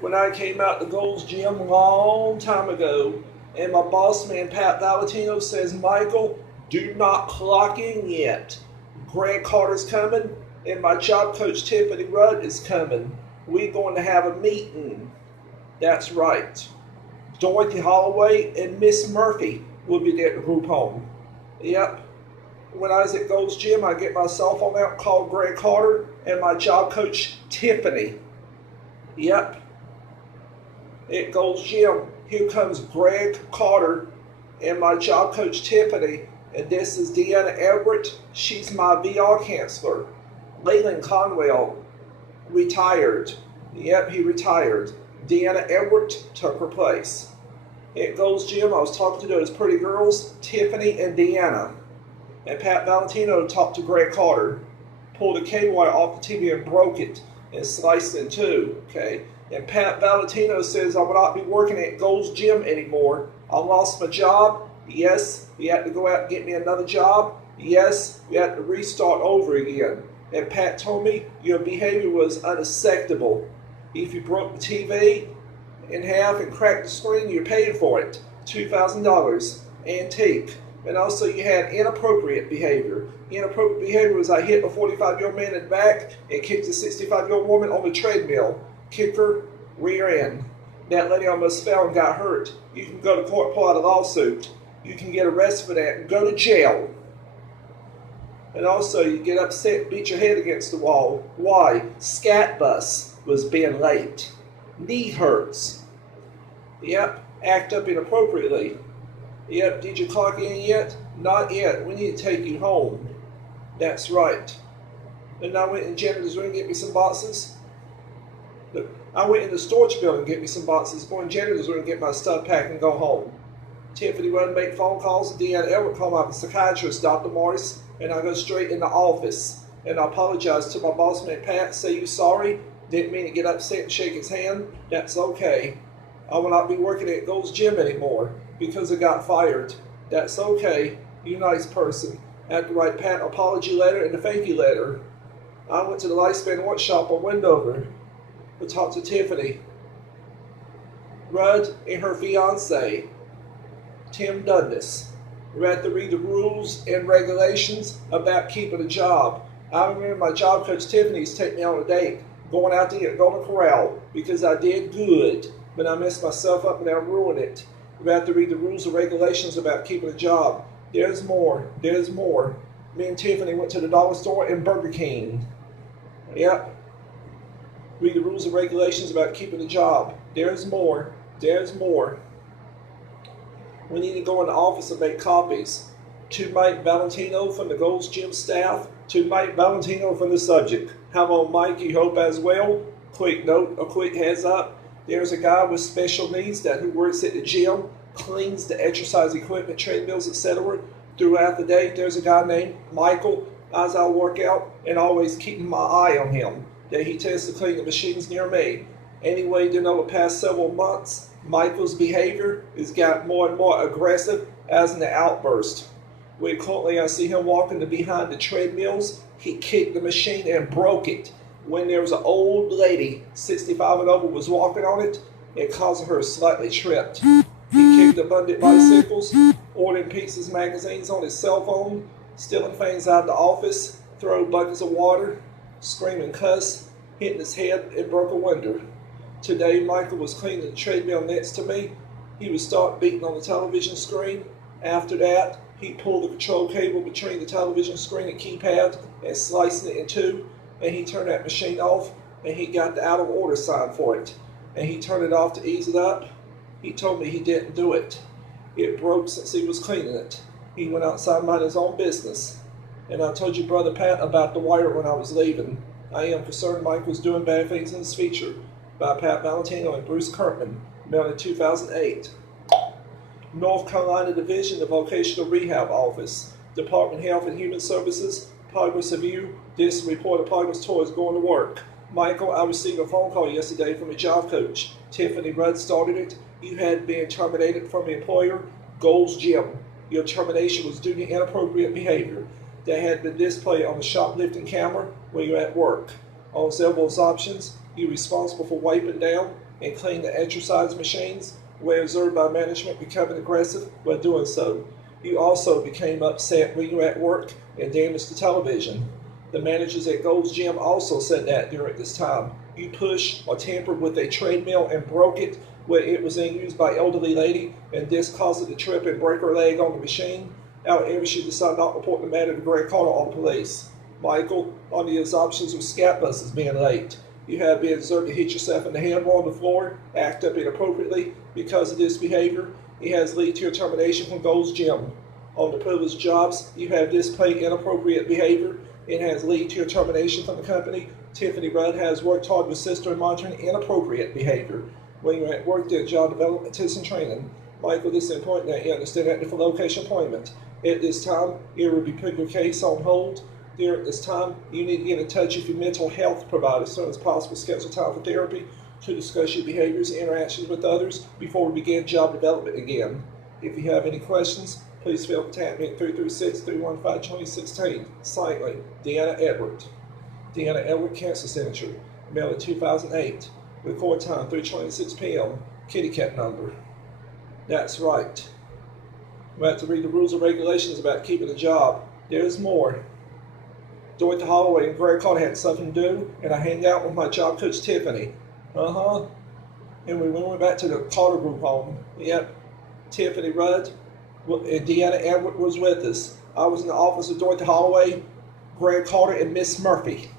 when I came out to Gold's Gym a long time ago, and my boss man Pat Valentino says, Michael, do not clock in yet. Greg Carter's coming, and my job coach Tiffany Rudd is coming. We're going to have a meeting. That's right. Dorothy Holloway and Miss Murphy will be there at the group home. Yep. When I was at Gold's Gym, I get my cell phone out, call Greg Carter and my job coach Tiffany. Yep. At Gold's Gym, here comes Greg Carter and my job coach Tiffany, and this is Deanna Everett. She's my VR counselor. Leland Conwell retired. Yep, he retired. Deanna Everett took her place. At Gold's Gym, I was talking to those pretty girls, Tiffany and Deanna. And Pat Valentino talked to Greg Carter, pulled a cable wire off the TV and broke it and sliced it in two. Okay. And Pat Valentino says I will not be working at Gold's Gym anymore. I lost my job. Yes, we had to go out and get me another job. Yes, we had to restart over again. And Pat told me your behavior was unacceptable. If you broke the TV in half and cracked the screen, you're paying for it. $2,000. Antique. And also you had inappropriate behavior. Inappropriate behavior was I hit a 45-year-old man in the back and kicked a 65-year-old woman on the treadmill. Kicked her rear end. That lady almost fell and got hurt. You can go to court, pull out a lawsuit. You can get arrested for that and go to jail. And also you get upset, beat your head against the wall. Why? Scat bus was being late. Knee hurts. Yep, act up inappropriately. Yep, did you clock in yet? Not yet. We need to take you home. That's right. And I went in janitor's room and get me some boxes. Look, I went in the storage building and get me some boxes, go in janitor's room and get my stuff packed and go home. Tiffany Rudd make phone calls, and Deanna Everett called my psychiatrist, Dr. Morris, and I go straight in the office. And I apologize to my boss man Pat, say you sorry. Didn't mean to get upset and shake his hand. That's okay. I will not be working at Gold's Gym anymore because I got fired. That's okay. You nice person. I had to write Pat an apology letter and a thank you letter. I went to the Lifespan workshop on Wendover to talk to Tiffany Rudd and her fiance, Tim Dundas. We had to read the rules and regulations about keeping a job. I remember my job coach Tiffany's take me on a date, going out to eat at Golden Corral because I did good, but I messed myself up and I ruined it. We have to read the rules and regulations about keeping a job. There's more. There's more. Me and Tiffany went to the dollar store and Burger King. Yep. Read the rules and regulations about keeping a job. There's more. There's more. We need to go in the office and make copies. To Mike Valentino from the Gold's Gym staff. To Mike Valentino from the subject. Have on Mike, you hope as well. Quick note, a quick heads up. There's a guy with special needs that who works at the gym, cleans the exercise equipment, treadmills, etc. throughout the day. There's a guy named Michael, as I work out, and always keeping my eye on him, that he tends to clean the machines near me. Anyway, you know, the past several months, Michael's behavior has got more and more aggressive as an outburst. When currently I see him walking to behind the treadmills, he kicked the machine and broke it. When there was an old lady, 65 and over, was walking on it, it caused her slightly tripped. He kicked abundant bicycles, ordering pizzas, magazines on his cell phone, stealing things out of the office, throwing buckets of water, screaming cuss, hitting his head, and broke a window. Today, Michael was cleaning the treadmill next to me. He would start beating on the television screen. After that, he pulled the control cable between the television screen and keypad and slicing it in two. And he turned that machine off, and he got the out of order sign for it. And he turned it off to ease it up. He told me he didn't do it. It broke since he was cleaning it. He went outside minding his own business. And I told you, Brother Pat, about the wire when I was leaving. I am concerned Mike was doing bad things in his future. By Pat Valentino and Bruce Kirkman, mailed in 2008. North Carolina Division of Vocational Rehab Office, Department of Health and Human Services, progress of you. This report of progress towards going to work. Michael, I received a phone call yesterday from a job coach. Tiffany Rudd started it. You had been terminated from the employer, Gold's Gym. Your termination was due to inappropriate behavior that had been displayed on the shoplifting camera when you're at work. On several options, You're responsible for wiping down and cleaning the exercise machines, were observed by management becoming aggressive while doing so. You also became upset when you were at work and damaged the television. The managers at Gold's Gym also said that during this time. You pushed or tampered with a treadmill and broke it where it was being used by elderly lady, and this caused her to trip and break her leg on the machine. However, she decided not to report the matter to Greg Carter or the police. Michael, on the assumptions of scat buses being late. You have been observed to hit yourself in the hand while on the floor, act up inappropriately because of this behavior. It has led to your termination from Gold's Gym. On the privileged jobs, you have displayed inappropriate behavior. It has led to your termination from the company. Tiffany Rudd has worked hard with sister in monitoring inappropriate behavior. When you're at work, did job development, tests, and training. Michael, this is important that you understand that for location employment. At this time, you will be putting your case on hold. During this time, you need to get in touch with your mental health provider as soon as possible. Schedule time for therapy to discuss your behaviors and interactions with others before we begin job development again. If you have any questions, please feel free to contact me at 336-315-2016. Silently, Deanna Edward. Deanna Edward Cancer Signature. Mail at 2008. Record time 3:26 p.m. Kitty cat number. That's right. We have to read the rules and regulations about keeping a job. There's more. Dorothy Holloway and Greg Carter had something to do, and I hang out with my job coach Tiffany. And we went back to the Carter group home. Yep. Tiffany Rudd and Deanna Edward was with us. I was in the office of Dorothy Holloway, Greg Carter, and Miss Murphy.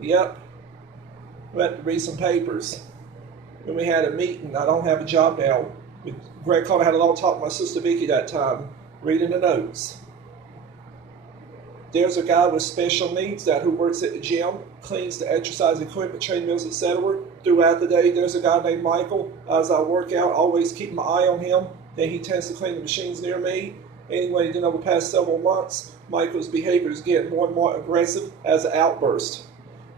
Yep. We had to read some papers. Then we had a meeting. I don't have a job now. Greg Carter had a long talk with my sister Vicky that time, reading the notes. There's a guy with special needs who works at the gym, cleans the exercise equipment, treadmills, etc. Throughout the day, there's a guy named Michael. As I work out, I always keep my eye on him. Then he tends to clean the machines near me. Anyway, then over the past several months, Michael's behavior is getting more and more aggressive as an outburst.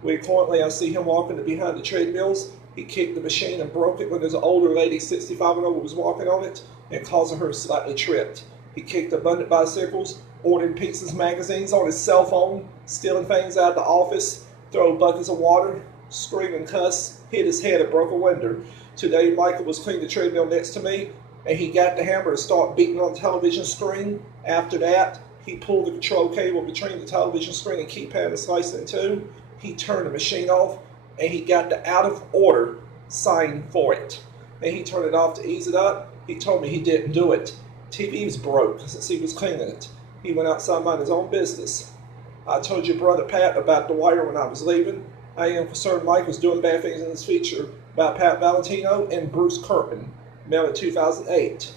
Currently, I see him walking behind the treadmills. He kicked the machine and broke it when there's an older lady, 65 and over, was walking on it and causing her slightly tripped. He kicked abundant bicycles, ordering pizzas, magazines on his cell phone, stealing things out of the office, throwing buckets of water, screaming cuss, hit his head and broke a window. Today, Michael was cleaning the treadmill next to me, and he got the hammer and started beating on the television screen. After that, he pulled the control cable between the television screen and keypad and sliced it in two. He turned the machine off, and he got the out of order sign for it. And he turned it off to ease it up. He told me he didn't do it. TV was broke since he was cleaning it. He went outside minding his own business. I told your brother Pat about the wire when I was leaving. I am concerned Mike was doing bad things in his future about Pat Valentino and Bruce Kirkman. Mailed in 2008.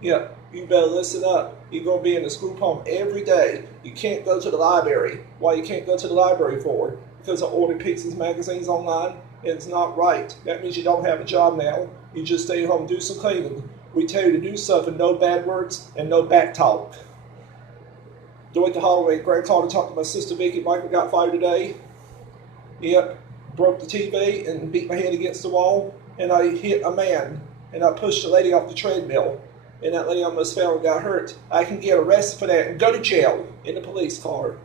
Yeah, you better listen up. You're going to be in this group home every day. You can't go to the library. Why you can't go to the library for? Because I ordered pizzas, magazines online. It's not right. That means you don't have a job now. You just stay home and do some cleaning. We tell you to do stuff and no bad words and no back talk. Dorothy Holloway and Greg Carter talked to my sister Vicky. Michael got fired today. Yep. Broke the TV and beat my head against the wall. And I hit a man. And I pushed the lady off the treadmill. And that lady almost fell and got hurt. I can get arrested for that and go to jail in the police car.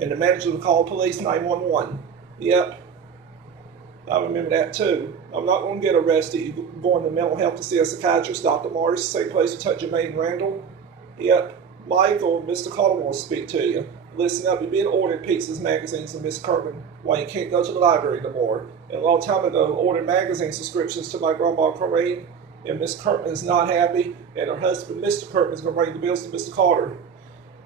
And the manager would call police 911. Yep. I remember that too. I'm not going to get arrested. You're going to mental health to see a psychiatrist, Dr. Morris, same place we touch Jermaine Randall. Yep. Michael, Mr. Carter wants to speak to you. Listen up, you've been ordering pizzas, magazines, and Miss Kirkman while you can't go to the library no more. And a long time ago, ordered magazine subscriptions to my grandma Corinne. And Miss Kirkman is not happy, and her husband, Mr. Kirkman, is going to bring the bills to Mr. Carter.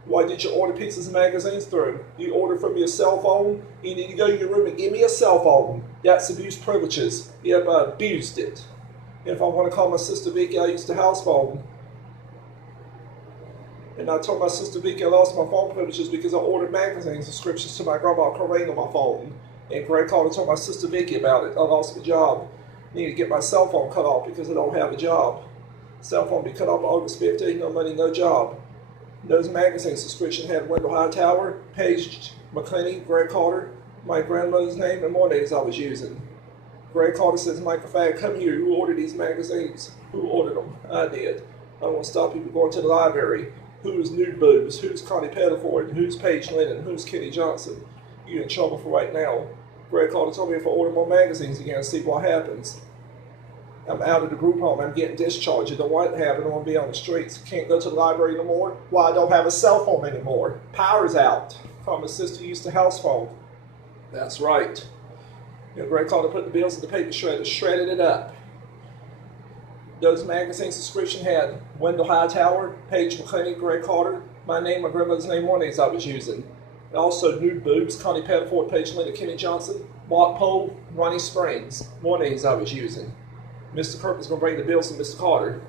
Why did you order pizzas and magazines through? You ordered from your cell phone? You need to go to your room and give me a cell phone. That's abuse privileges. Yep, I abused it. And if I want to call my sister Vicky, I used the house phone. And I told my sister Vicky I lost my phone privileges because I ordered magazine subscriptions to my grandma Corinne on my phone. And Greg Carter told my sister Vicky about it. I lost my job. I need to get my cell phone cut off because I don't have a job. Cell phone be cut off August 15th, no money, no job. Those magazine subscription had Wendell Hightower, Paige McClenny, Greg Carter, my grandmother's name, and more names I was using. Greg Carter says, Michael Fagg, come here. Who ordered these magazines? Who ordered them? I did. I want to stop people going to the library. Who's Nude Boobs? Who's Connie Pettiford? Who's Paige Lennon? Who's Kenny Johnson? You're in trouble for right now. Greg Carter told me if I order more magazines again, I'll see what happens. I'm out of the group home. I'm getting discharged. I don't want it to happen. I want to be on the streets. Can't go to the library no more. Well, I don't have a cell phone anymore. Power's out. My sister used the house phone. That's right. Greg Carter put the bills in the paper shredder, shredded it up. Those magazine subscription had Wendell Hightower, Paige McClenny, Greg Carter, my name, my grandmother's name, one of these I was using. And also Nude Boobs, Connie Pettiford, Paige Linda, Kenny Johnson, Mark Pohl, Ronnie Springs, one of these I was using. Mr. Kirk was going to bring the bills to Mr. Carter.